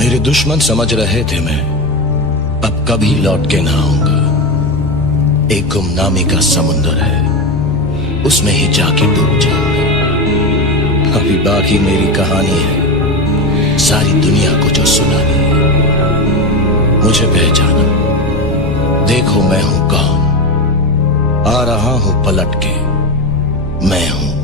मेरे दुश्मन समझ रहे थे मैं अब कभी लौट के ना आऊंगा। एक गुमनामी का समुंदर है, उसमें ही जाके डूब जाऊंगा। अभी बाकी मेरी कहानी है, सारी दुनिया को जो सुनानी है। मुझे पहचाना, देखो मैं हूं कौन, आ रहा हूं पलट के, मैं हूं